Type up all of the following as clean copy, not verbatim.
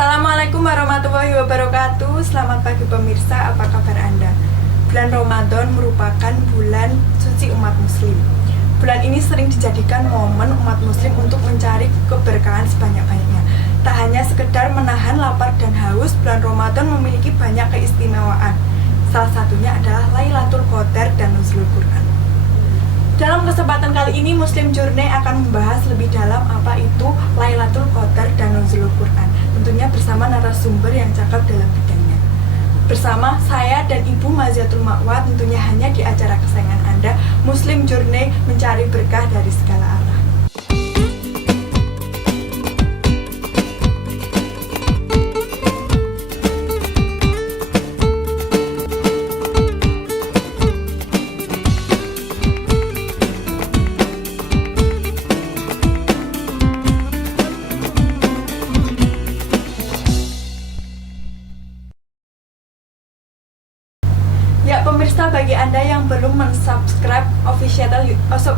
Assalamualaikum warahmatullahi wabarakatuh. Selamat pagi pemirsa, apa kabar Anda? Bulan Ramadan merupakan bulan suci umat muslim. Bulan ini sering dijadikan momen umat muslim untuk mencari keberkahan sebanyak-banyaknya. Tak hanya sekedar menahan lapar dan haus, bulan Ramadan memiliki banyak keistimewaan. Salah satunya adalah Lailatul Qadar dan Nuzulul Quran. Dalam kesempatan kali ini, Muslim Journey akan membahas lebih dalam apa itu Lailatul Qadar dan Nuzulul Quran. Tentunya bersama narasumber yang cakap dalam bidangnya. Bersama saya dan Ibu Maziatul Ma'wa, tentunya hanya di acara kesayangan Anda, Muslim Journey mencari berkah dari segala arah. Ya pemirsa, bagi Anda yang belum mensubscribe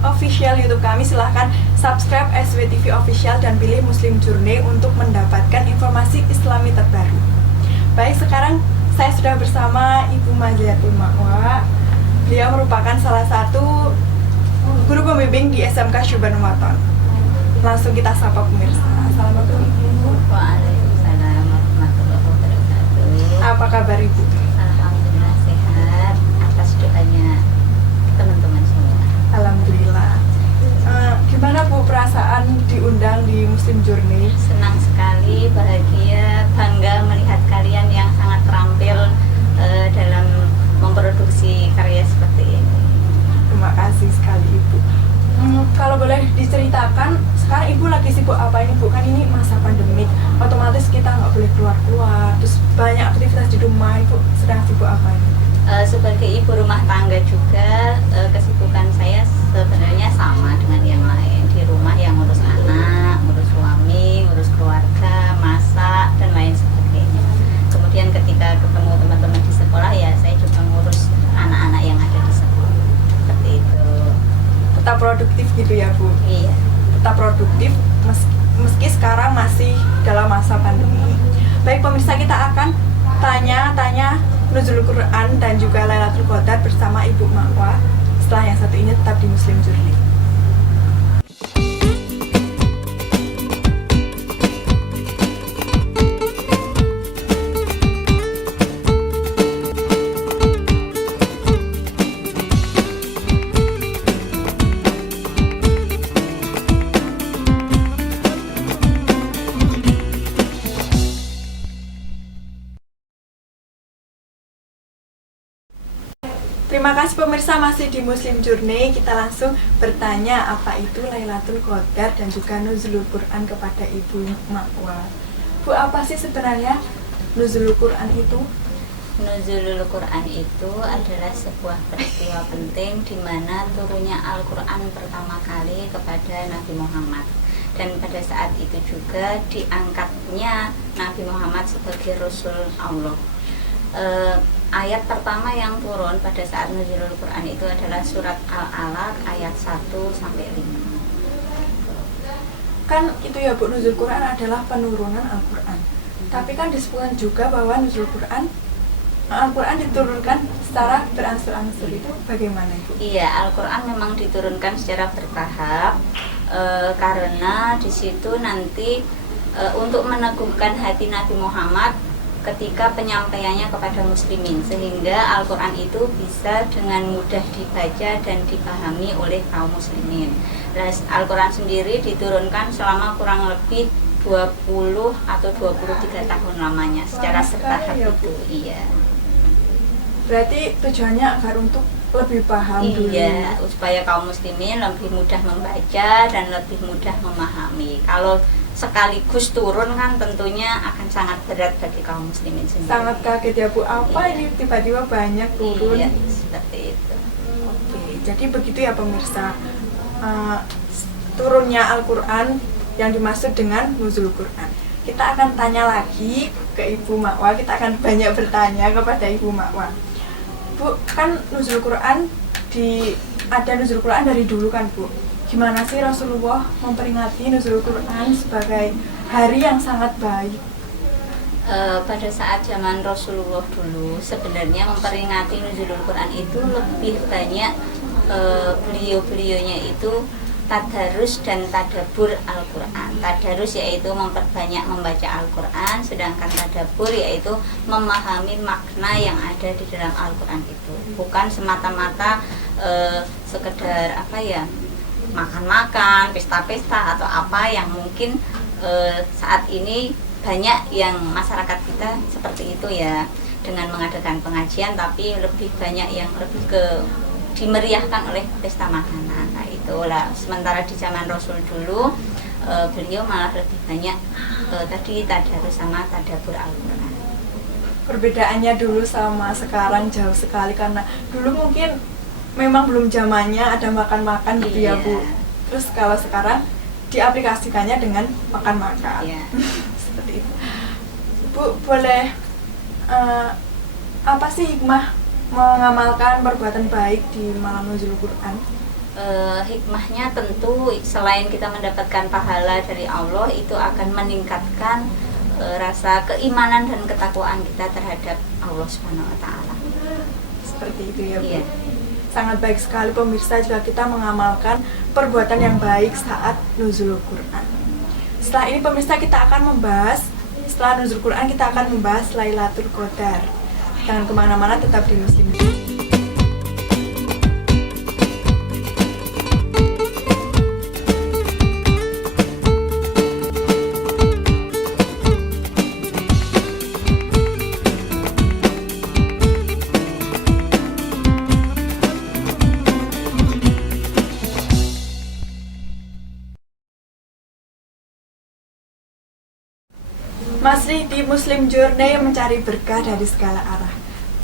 official YouTube kami, silahkan subscribe SWTV Official dan pilih Muslim Journey untuk mendapatkan informasi Islami terbaru. Baik, sekarang saya sudah bersama Ibu Maziatul Ma'wa. Beliau merupakan salah satu guru pembimbing di SMK Syuban Waton. Langsung kita sapa pemirsa. Assalamualaikum Ibu. Waalaikumsalam warahmatullahi wabarakatuh. Apa kabar Ibu? Doanya teman-teman semua. Alhamdulillah. Gimana Bu perasaan diundang di Muslim Journey? Senang sekali, bahagia, bangga melihat kalian yang sangat terampil dalam memproduksi karya seperti ini. Terima kasih sekali Ibu. Kalau boleh diceritakan, sekarang Ibu lagi sibuk apa ini Bu? Kan ini masa pandemik, otomatis kita nggak boleh keluar-keluar, terus banyak aktivitas di rumah. Ibu sedang sibuk apa ini? Sebagai ibu rumah tangga juga, kesibukan saya sebenarnya sama dengan yang lain. Di rumah yang ngurus anak, ngurus suami, ngurus keluarga, masak, dan lain sebagainya. Kemudian ketika ketemu teman-teman di sekolah, ya saya juga ngurus anak-anak yang ada di sekolah. Seperti itu. Tetap produktif gitu ya Bu? Iya. Tetap produktif meski sekarang masih dalam masa pandemi. Baik pemirsa, kita akan tanya-tanya Nuzulul Quran dan juga Lailatul Qadar bersama Ibu Ma'wa setelah yang satu ini tetap di Muslim Journey. Terima kasih pemirsa, masih di Muslim Journey. Kita langsung bertanya apa itu Lailatul Qadar dan juga Nuzulul Quran kepada Ibu Ma'wa. Bu, apa sih sebenarnya Nuzulul Quran itu? Nuzulul Quran itu adalah sebuah peristiwa penting di mana turunnya Al-Quran pertama kali kepada Nabi Muhammad. Dan pada saat itu juga diangkatnya Nabi Muhammad sebagai Rasul Allah. Ayat pertama yang turun pada saat Nuzulul Quran itu adalah surat Al-Alaq ayat 1-5. Kan itu ya Bu, Nuzul Quran adalah penurunan Al-Quran. Tapi kan disebutkan juga bahwa Nuzul Quran, Al-Quran diturunkan secara berangsur-angsur. Itu bagaimana Ibu? Iya, Al-Quran memang diturunkan secara bertahap karena di situ nanti untuk meneguhkan hati Nabi Muhammad ketika penyampaiannya kepada muslimin, sehingga Al-Quran itu bisa dengan mudah dibaca dan dipahami oleh kaum muslimin. Al-Quran sendiri diturunkan selama kurang lebih 20 atau 23 tahun lamanya secara bertahap itu. Iya. Berarti tujuannya agar untuk lebih paham dulu. Iya, supaya kaum muslimin lebih mudah membaca dan lebih mudah memahami. Kalau sekaligus turun kan tentunya akan sangat berat bagi kaum muslimin sendiri. Sangat kaget ya Bu, apa ini tiba-tiba banyak turun? Iya, seperti itu. Oke, jadi begitu ya pemirsa. Turunnya Al-Quran yang dimaksud dengan Nuzulul Quran. Kita akan tanya lagi ke Ibu Ma'wa, kita akan banyak bertanya kepada Ibu Ma'wa. Bu, kan Nuzulul Quran ada Nuzulul Quran dari dulu kan Bu? Gimana sih Rasulullah memperingati Nuzulul Quran sebagai hari yang sangat baik? Pada saat zaman Rasulullah dulu sebenarnya memperingati nuzulul Quran itu lebih banyak beliau-beliaunya itu tadarus dan tadabur Al-Quran. Tadarus yaitu memperbanyak membaca Al-Quran, sedangkan tadabur yaitu memahami makna yang ada di dalam Al-Quran itu. Bukan semata-mata sekedar makan-makan, pesta-pesta atau apa yang mungkin saat ini banyak yang masyarakat kita seperti itu ya, dengan mengadakan pengajian tapi lebih banyak yang lebih ke dimeriahkan oleh pesta makanan. Nah itulah, sementara di zaman Rasul dulu beliau malah lebih banyak tadi tadarus sama tadabbur Al-Quran. Perbedaannya dulu sama sekarang jauh sekali, karena dulu mungkin memang belum zamannya ada makan-makan gitu ya Bu. Terus kalau sekarang diaplikasikannya dengan makan-makan. Iya. Seperti itu. Bu, boleh apa sih hikmah mengamalkan perbuatan baik di malam nuzulul Quran? Hikmahnya tentu selain kita mendapatkan pahala dari Allah, itu akan meningkatkan rasa keimanan dan ketakwaan kita terhadap Allah Subhanahu wa taala. Seperti itu ya Bu. Iya. Sangat baik sekali pemirsa jika kita mengamalkan perbuatan yang baik saat nuzulul Quran. Setelah ini pemirsa setelah nuzul Quran kita akan membahas Lailatul Qadar. Jangan kemana-mana, tetap di Muslim. Masih di Muslim Journey mencari berkah dari segala arah.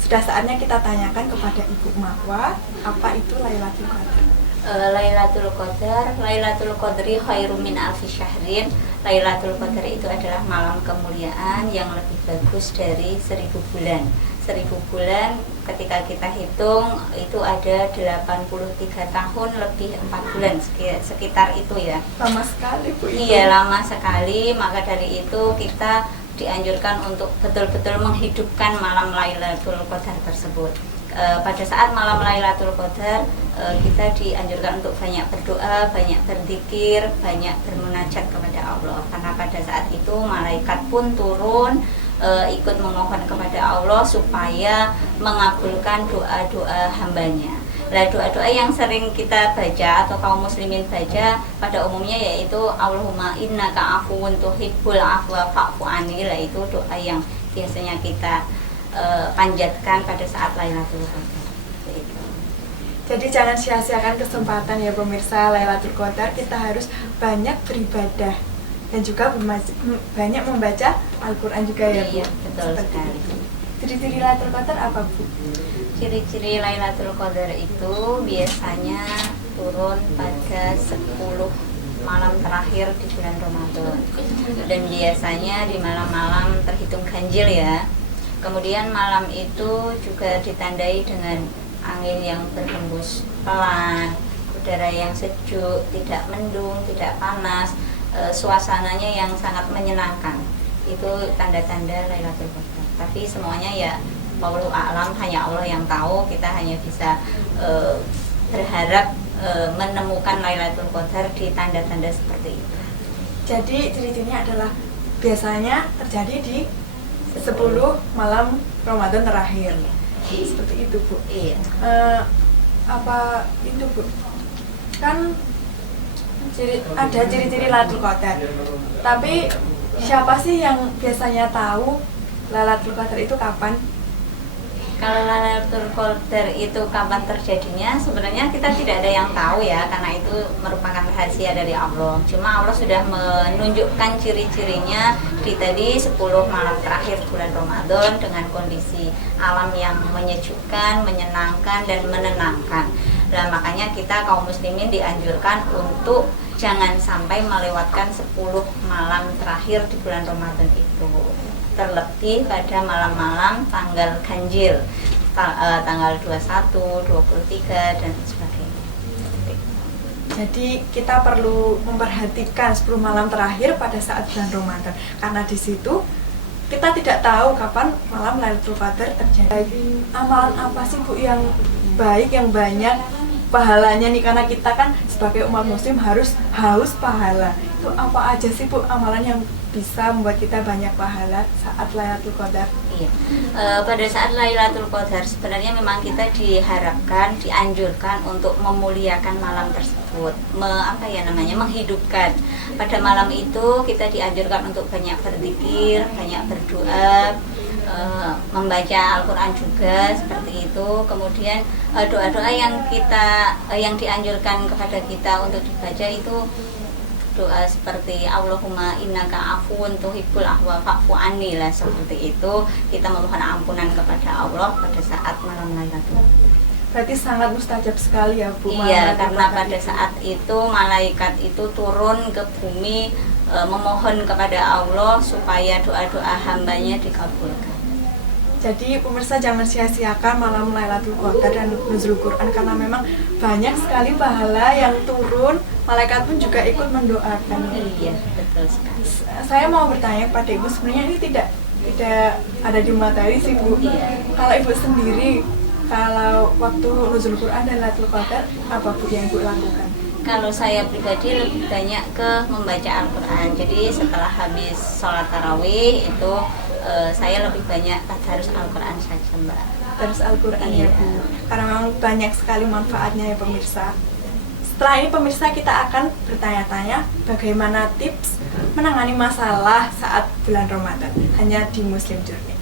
Sudah saatnya kita tanyakan kepada Ibu Marwa, apa itu Lailatul Qadar? Lailatul Qadri khairum min alfi syahrin. Lailatul Qadar itu adalah malam kemuliaan yang lebih bagus dari 1000 bulan. 1000 bulan ketika kita hitung itu ada 83 tahun lebih 4 bulan, sekitar itu ya. Lama sekali Bu itu. Iya, lama sekali. Maka dari itu kita dianjurkan untuk betul-betul menghidupkan malam Lailatul Qadar tersebut. Pada saat malam Lailatul Qadar kita dianjurkan untuk banyak berdoa, banyak berzikir, banyak bermunajat kepada Allah, karena pada saat itu malaikat pun turun ikut memohon kepada Allah supaya mengabulkan doa-doa hambanya. Nah, doa-doa yang sering kita baca atau kaum muslimin baca pada umumnya yaitu Allahumma innaka afuwun tuhibbul afwa fa'fu anni. Itu doa yang biasanya kita panjatkan pada saat Lailatul Qadar. Jadi jangan sia-siakan kesempatan ya pemirsa Lailatul Qadar. Kita harus banyak beribadah dan juga banyak membaca Al-Quran juga ya Bu. Iya, betul sekali. Ciri-ciri Lailatul Qadar apa Bu? Ciri-ciri Lailatul Qadar itu biasanya turun pada 10 malam terakhir di bulan Ramadan, dan biasanya di malam-malam terhitung ganjil ya. Kemudian malam itu juga ditandai dengan angin yang berhembus pelan, udara yang sejuk, tidak mendung, tidak panas, suasananya yang sangat menyenangkan. Itu tanda-tanda Lailatul Qadar. Tapi semuanya ya wallahu a'lam, hanya Allah yang tahu. Kita hanya bisa berharap menemukan Lailatul Qadar di tanda-tanda seperti itu. Jadi ciri-cirinya adalah biasanya terjadi di 10 malam Ramadan terakhir. Seperti itu Bu. Iya. Apa itu Bu? Kan ada ciri-ciri Lailatul Qadar. Tapi siapa sih yang biasanya tahu Lailatul Qadar itu kapan? Kalau Lailatul Qadar itu kapan terjadinya, sebenarnya kita tidak ada yang tahu ya, karena itu merupakan rahasia dari Allah. Cuma Allah sudah menunjukkan ciri-cirinya di tadi 10 malam terakhir bulan Ramadan dengan kondisi alam yang menyejukkan, menyenangkan, dan menenangkan. Dan makanya kita kaum muslimin dianjurkan untuk jangan sampai melewatkan 10 malam terakhir di bulan Ramadan itu. Terlebih pada malam-malam tanggal ganjil, tanggal 21, 23 dan sebagainya. Jadi kita perlu memperhatikan 10 malam terakhir pada saat bulan Ramadan, karena di situ kita tidak tahu kapan malam Lailatul Qadar terjadi. Amalan apa sih Bu yang baik, yang banyak pahalanya nih, karena kita kan sebagai umat muslim harus haus pahala. Itu apa aja sih Bu amalan yang bisa membuat kita banyak pahala saat Lailatul Qadar? Iya. Pada saat Lailatul Qadar sebenarnya memang kita diharapkan, dianjurkan untuk memuliakan malam tersebut, menghidupkan. Pada malam itu kita dianjurkan untuk banyak berzikir, banyak berdoa, membaca Al-Quran juga seperti itu. Kemudian doa-doa yang dianjurkan kepada kita untuk dibaca itu doa seperti Allahumma innaka afuwun tuhibbul afwa fa'fu anni lah, seperti itu. Kita memohon ampunan kepada Allah pada saat malam Lailatul Qadar. Berarti sangat mustajab sekali ya Bu. Iya, karena pada saat itu malaikat itu turun ke bumi memohon kepada Allah supaya doa-doa hambanya dikabulkan. Jadi pemirsa jangan sia-siakan malam Lailatul Qadar dan nuzul Quran, karena memang banyak sekali pahala yang turun. Malaikat pun juga ikut mendoakan. Iya, betul sekali. Saya mau bertanya kepada Ibu, sebenarnya ini tidak ada di materi sih Bu. Iya. Kalau Ibu sendiri, kalau waktu nuzul Quran dan Lailatul Qadar, apa Bu yang Ibu lakukan? Kalau saya pribadi lebih banyak ke membaca Al-Quran. Jadi setelah habis sholat tarawih itu saya lebih banyak tadarus Al-Quran saja, Mbak. Tadarus Al-Quran Iya. ya Bu. Karena memang banyak sekali manfaatnya ya pemirsa. Setelah ini pemirsa kita akan bertanya-tanya bagaimana tips menangani masalah saat bulan Ramadan, hanya di Muslim Journey.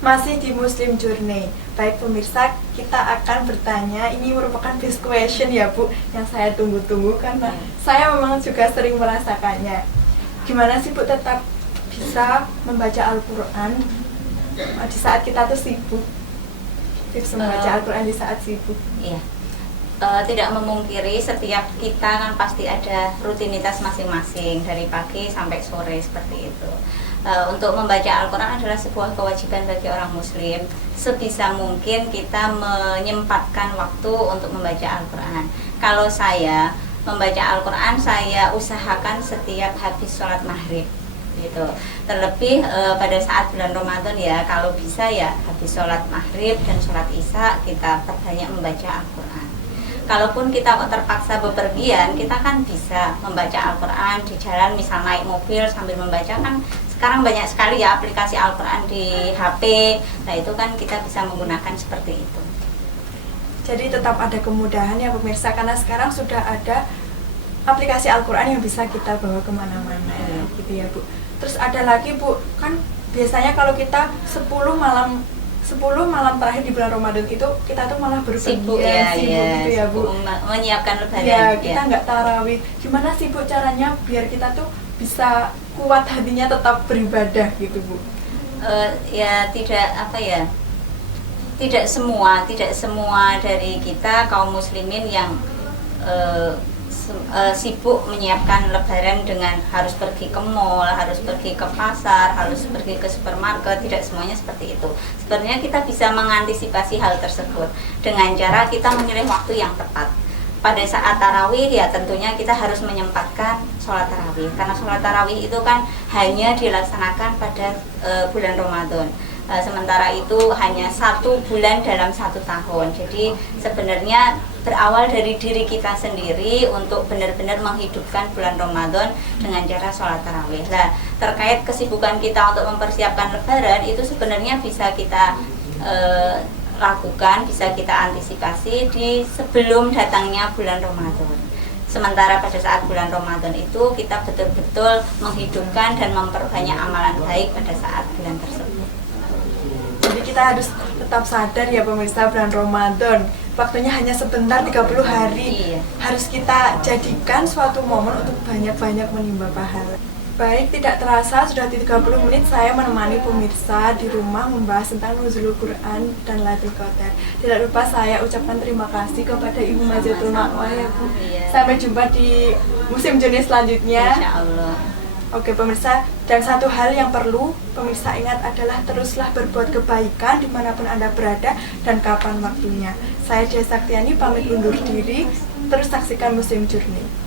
Masih di Muslim Journey. Baik pemirsa, kita akan bertanya. Ini merupakan best question ya Bu, yang saya tunggu-tunggu karena saya memang juga sering merasakannya. Gimana sih Bu tetap bisa membaca Al-Quran di saat kita tuh sibuk? Tips membaca Al-Quran di saat sibuk. Iya. Tidak memungkiri setiap kita kan pasti ada rutinitas masing-masing dari pagi sampai sore seperti itu. Untuk membaca Al-Quran adalah sebuah kewajiban bagi orang muslim. Sebisa mungkin kita menyempatkan waktu untuk membaca Al-Quran. Kalau saya membaca Al-Quran, saya usahakan setiap habis sholat maghrib gitu. Terlebih pada saat bulan Ramadan ya, kalau bisa ya habis sholat maghrib dan sholat isya kita perbanyak membaca Al-Quran. Kalaupun kita terpaksa bepergian, kita kan bisa membaca Al-Quran di jalan, misal naik mobil sambil membaca. Kan sekarang banyak sekali ya aplikasi Al-Quran di HP. Nah itu kan kita bisa menggunakan seperti itu. Jadi tetap ada kemudahan ya pemirsa, karena sekarang sudah ada aplikasi Al-Quran yang bisa kita bawa kemana-mana gitu ya Bu. Terus ada lagi Bu, kan biasanya kalau kita 10 malam terakhir di bulan Ramadan itu kita tuh malah Sibuk gitu ya Bu. Menyiapkan lebaran. Ya, kita nggak tarawih. Gimana sih Bu caranya biar kita tuh bisa kuat hatinya tetap beribadah gitu Bu? Tidak semua dari kita kaum muslimin yang sibuk menyiapkan lebaran dengan harus pergi ke mall, harus pergi ke pasar, harus pergi ke supermarket. Tidak semuanya seperti itu. Sebenarnya kita bisa mengantisipasi hal tersebut dengan cara kita memilih waktu yang tepat. Pada saat tarawih ya tentunya kita harus menyempatkan sholat tarawih, karena sholat tarawih itu kan hanya dilaksanakan pada bulan Ramadan. Sementara itu hanya 1 bulan dalam 1 tahun. Jadi sebenarnya berawal dari diri kita sendiri untuk benar-benar menghidupkan bulan Ramadan dengan cara sholat tarawih. Nah, terkait kesibukan kita untuk mempersiapkan lebaran itu sebenarnya bisa kita lakukan, bisa kita antisipasi di sebelum datangnya bulan Ramadan. Sementara pada saat bulan Ramadan itu kita betul-betul menghidupkan dan memperbanyak amalan baik pada saat bulan tersebut. Jadi kita harus tetap sadar ya pemirsa, bulan Ramadan waktunya hanya sebentar, 30 hari. Iya. Harus kita jadikan suatu momen untuk banyak-banyak menimba pahala. Baik, tidak terasa sudah 30 menit saya menemani pemirsa di rumah membahas tentang Nuzulul Quran dan Lailatul Qadar. Tidak lupa saya ucapkan terima kasih kepada Ibu Majatul Ma'wa ya Bu. Iya. Sampai jumpa di musim jenis selanjutnya. Insya Allah. Oke pemirsa, dan satu hal yang perlu pemirsa ingat adalah teruslah berbuat kebaikan dimanapun Anda berada dan kapan waktunya. Saya Dia Saktiani pamit undur diri, terus saksikan Musim Journey.